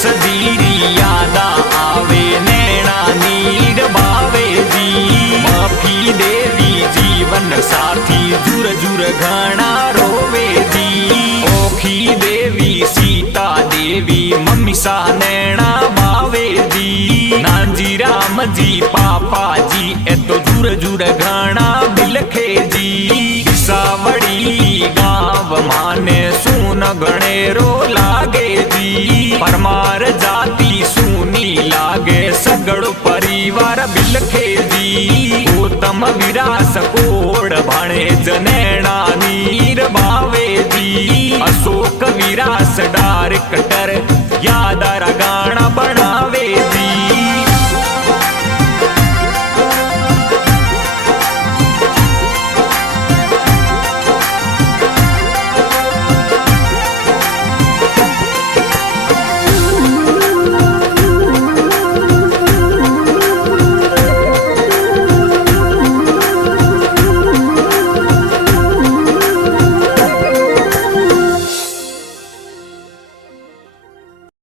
सदीरी यादा आवे नैना नीर बावे जी माफी देवी जीवन साथी जुर जुर घना रोवे जी ओखी देवी सीता देवी मम्मी सा नैना बावे जी नांजी राम जी पापा जी ए तो जुर जुर घना बिलखे जी सावड़ी गांव माने सुन गणेरो लागे जी परमार जाति सुनी लागे सगड़ परिवार बिलखे जी उत्तम विरास कोड भाणे जनेणा नीर बावे जी अशोक विरास डायरेक्टर यादर गाणा